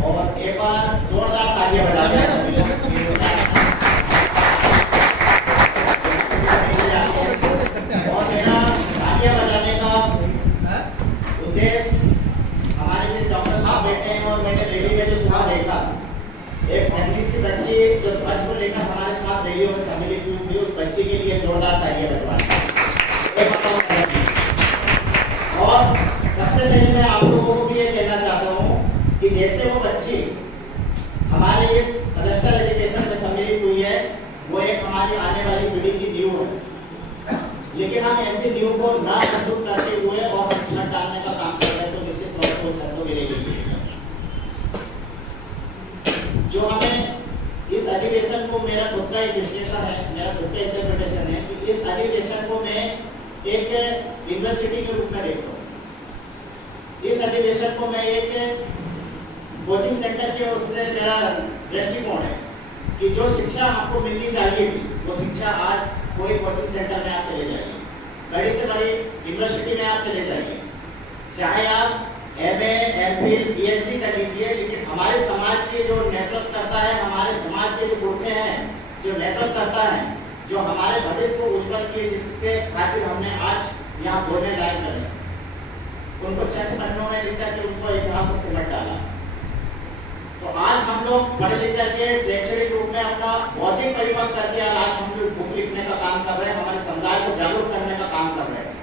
और एक बार जोरदार तालियां बजा दें। और मेरा तालियां बजाने का उद्देश्य हमारे लिए डॉक्टर साहब बैठे हैं और मैंने रैली में जो सुबह देखा एक नन्ही सी बच्ची जो बस को लेकर हमारे साथ रैलियों में सम्मिलित हुई थी, उस बच्ची के लिए जोरदार तालियां बजवाएं। और सबसे पहले मैं आप लोगों को भी ये कहना चाहता हूँ कि जैसे वो बच्ची हमारे इस रजिस्टर एजुकेशन में सम्मिलित हुई है, वो एक हमारी आने वाली पीढ़ी की नींव है, लेकिन हम ऐसी नींव को ना मजबूत करते हुए और छत डालने का काम कर रहे हैं तो निश्चित तौर पर छत तो गिरेगी। जो हमें इस अधिवेशन को, मेरा खुद का एक विश्लेषण है, मेरा खुद का इंटरप्रिटेशन है कि इस अधिवेशन को मैं एक यूनिवर्सिटी के रूप में देखता हूँ। इस अधिवेशन को मैं एक कोचिंग सेंटर के उससे मेरा दृष्टिकोण है कि जो शिक्षा आपको मिलनी चाहिए थी वो शिक्षा आज कोई कोचिंग सेंटर में आप चले जाइए, बड़ी से बड़ी यूनिवर्सिटी में आप चले जाइए, चाहे आप MA, MPhil, PhD कर लीजिए, लेकिन हमारे समाज के जो नेतृत्व करता है, हमारे समाज के जो पुरखे हैं जो नेतृत्व करता है, जो हमारे भविष्य को उज्जवल किए, जिसके खातिर हमने आज यहाँ बोलने लायक करे, उनको चंद खंडों में लिख करके उनको इतिहास को सिमट डाला। तो आज हम लोग पढ़े लिख करके शैक्षणिक रूप में अपना बौद्धिक परिपक्व करके आज हम लोग बुक लिखने का काम कर रहे हैं, हमारे समुदाय को जागरूक करने का काम कर रहे हैं,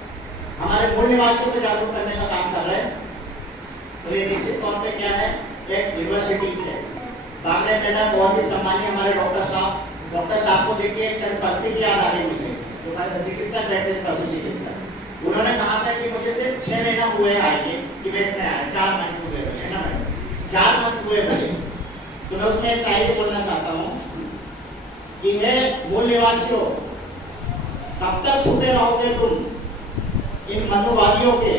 हमारे मूल निवासियों को जागरूक करने का काम कर रहे हैं। तो ये निश्चित तौर पे क्या है, एक यूनिवर्सिटी है। बागड़े मैडम बहुत ही सम्मानीय हमारे डॉक्टर साहब को देखिए एक चंद पंक्ति की याद आ गई मुझे, जो हमारे चिकित्सक बैठे थे, पशु चिकित्सक, उन्होंने कहा था कि मुझे सिर्फ 6 महीना हुए आएंगे कि मैं इसमें आया, 4 महीने हुए है ना मैडम, 4 मंथ हुए मुझे। तो मैं उसमें एक शायरी बोलना चाहता हूँ कि हे मूल निवासियों, कब तक छुपे रहोगे तुम इन मनुवादियों के,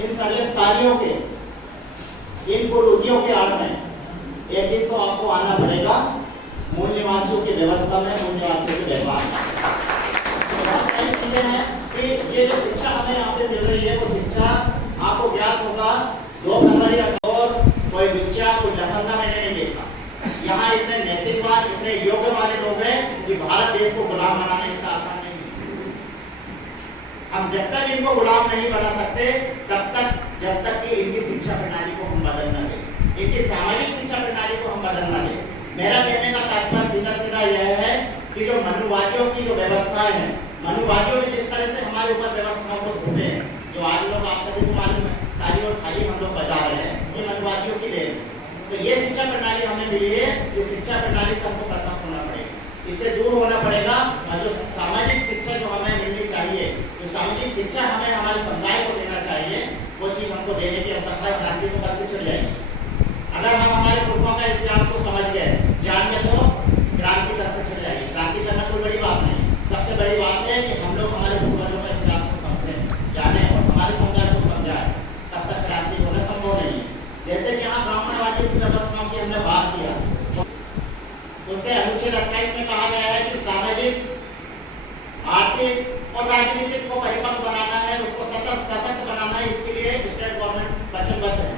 इन षड्यंत्रकारियों के, इन कुरीतियों के आड़ में। एक दिन तो आपको आना पड़ेगा मूल निवासियों की व्यवस्था में, मूल निवासियों के व्यवहार में। बहुत सारी चीजें हैं कि ये जो शिक्षा हमें यहाँ पे मिल रही है वो शिक्षा आपको ज्ञात होगा 2 फरवरी और कोई विचार कोई लफंगा मैंने नहीं देखा। यहाँ इतने नैतिकवान, इतने योग्य वाले लोग हैं कि भारत देश को गुलाम बनाना इतना आसान नहीं है। हम जब तक इनको गुलाम नहीं बना सकते तब तक, जब तक कि इनकी शिक्षा प्रणाली को हम बदल न दें, इनकी सामाजिक शिक्षा प्रणाली को हम बदल न दें। मेरा कहने का तात्पर्य सीधा सीधा यह है कि जो मनुवादियों की जो व्यवस्थाएं हैं, मनुवादियों ने जिस तरह से हमारे ऊपर व्यवस्थाओं को थोपे हैं, जो आज लोग आप सभी को मालूम है ताली और थाली हम लोग बजा रहे हैं, ये मनुवादियों की देन। तो ये शिक्षा प्रणाली हमें मिली है, ये शिक्षा प्रणाली से हमको खत्म होना पड़ेगा, इससे दूर होना पड़ेगा। और जो सामाजिक शिक्षा जो हमें मिलनी चाहिए, जो सामाजिक शिक्षा हमें हमारे समुदाय को देना चाहिए, वो चीज़ हमको देने की आवश्यकता है। क्रांति को कल से छुड़ जाएगी। अगर हम हमारे पुरखों का इतिहास को समझ गए, जान गए, तो क्रांति कल से छुड़ जाएगी। क्रांति करना कोई बड़ी बात नहीं, सबसे बड़ी बात है कि हम लोग हमारे पूर्वजों का इतिहास को समझें, जाने और हमारे समुदाय को समझाएं, तब तक क्रांति होना संभव नहीं है। जैसे कि यहाँ ब्राह्मणवादी व्यवस्थाओं की हमने बात किया, उसके अनुच्छेद 28 में कहा गया है कि सामाजिक, आर्थिक और राजनीतिक को परिपक्व बनाना है, उसको सशक्त बनाना है, इसके लिए स्टेट गवर्नमेंट वचनबद्ध है,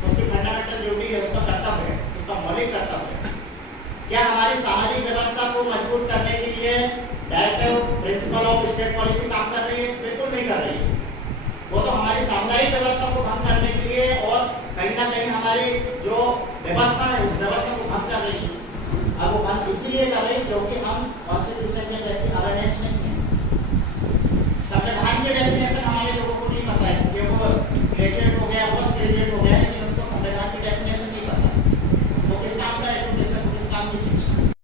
उसकी फंडामेंटल ड्यूटी है, उसका कर्तव्य है, उसका मौलिक कर्तव्य है। क्या हमारी सामाजिक व्यवस्था को मजबूत करने के लिए directive principle of state policy काम कर रही है? बिल्कुल नहीं कर रही है। वो तो हमारी सामुदायिक व्यवस्था को भंग करने के लिए और कहीं ना कहीं हमारी जो व्यवस्था है उस व्यवस्था को भंग कर रही है। अब वो भंग इसीलिए कर रही है क्योंकि हम कॉन्स्टिट्यूशन में कहते हैं